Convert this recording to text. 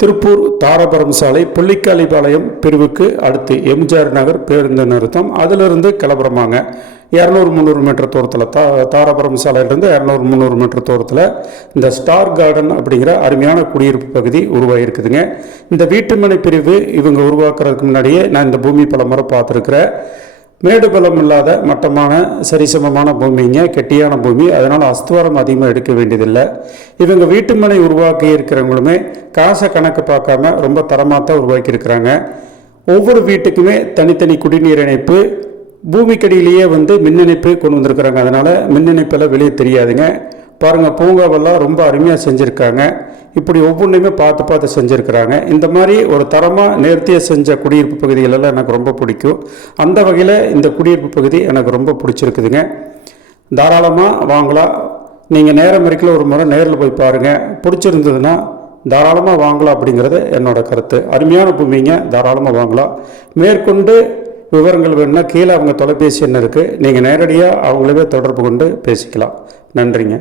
திருப்பூர் தாராபுரம் சாலை புள்ளிக்காளிபாளையம் பிரிவுக்கு அடுத்து எம்ஜிஆர் நகர் பேருந்து நிறுத்தம். அதிலிருந்து கிளம்புறமாங்க. இரநூறு முந்நூறு மீட்டர் தூரத்தில் தா தாராபுரம் சாலையிலிருந்து இரநூறு முந்நூறு மீட்டர் தூரத்தில் இந்த ஸ்டார் கார்டன் அப்படிங்கிற அருமையான குடியிருப்பு பகுதி உருவாகிருக்குதுங்க இந்த வீட்டுமனை பிரிவு இவங்க உருவாக்குறதுக்கு முன்னாடியே நான் இந்த பூமி பல முறை பார்த்துருக்குறேன். மேடு பலம் இல்லாத மட்டமான சரிசமமான பூமிங்க கெட்டியான பூமி. அதனால் அஸ்துவாரம் அதிகமாக எடுக்க வேண்டியதில்லை. இவங்க வீட்டுமனை உருவாக்கி இருக்கிறவங்களுமே காசை கணக்கு பார்க்காம ரொம்ப தரமாக தான் ஒவ்வொரு வீட்டுக்குமே தனித்தனி குடிநீர் இணைப்பு பூமிக்கடியிலேயே வந்து மின் இணைப்பு கொண்டு வந்திருக்கிறாங்க. அதனால் மின் இணைப்பெல்லாம் வெளியே தெரியாதுங்க. பாருங்கள் பூங்காவெல்லாம் ரொம்ப அருமையாக செஞ்சுருக்காங்க. இப்படி ஒவ்வொன்றையுமே பார்த்து பார்த்து செஞ்சுருக்கிறாங்க. இந்த மாதிரி ஒரு தரமாக நேர்த்தியாக செஞ்ச குடியிருப்பு பகுதிகளெல்லாம் எனக்கு ரொம்ப பிடிக்கும். அந்த வகையில் இந்த குடியிருப்பு பகுதி எனக்கு ரொம்ப பிடிச்சிருக்குதுங்க. தாராளமாக வாங்கலாம். நீங்கள் நேரம் வரைக்கும் ஒரு முறை நேரில் போய் பாருங்கள் பிடிச்சிருந்ததுன்னா தாராளமாக வாங்கலாம் அப்படிங்கிறது என்னோட கருத்து. அருமையான பூமிங்க தாராளமாக வாங்கலாம். மேற்கொண்டு விவரங்கள் வேணும்னா கீழே அவங்க தொலைபேசி என்ன இருக்குது நீங்கள் நேரடியாக அவங்களவே தொடர்பு கொண்டு பேசிக்கலாம். நன்றிங்க.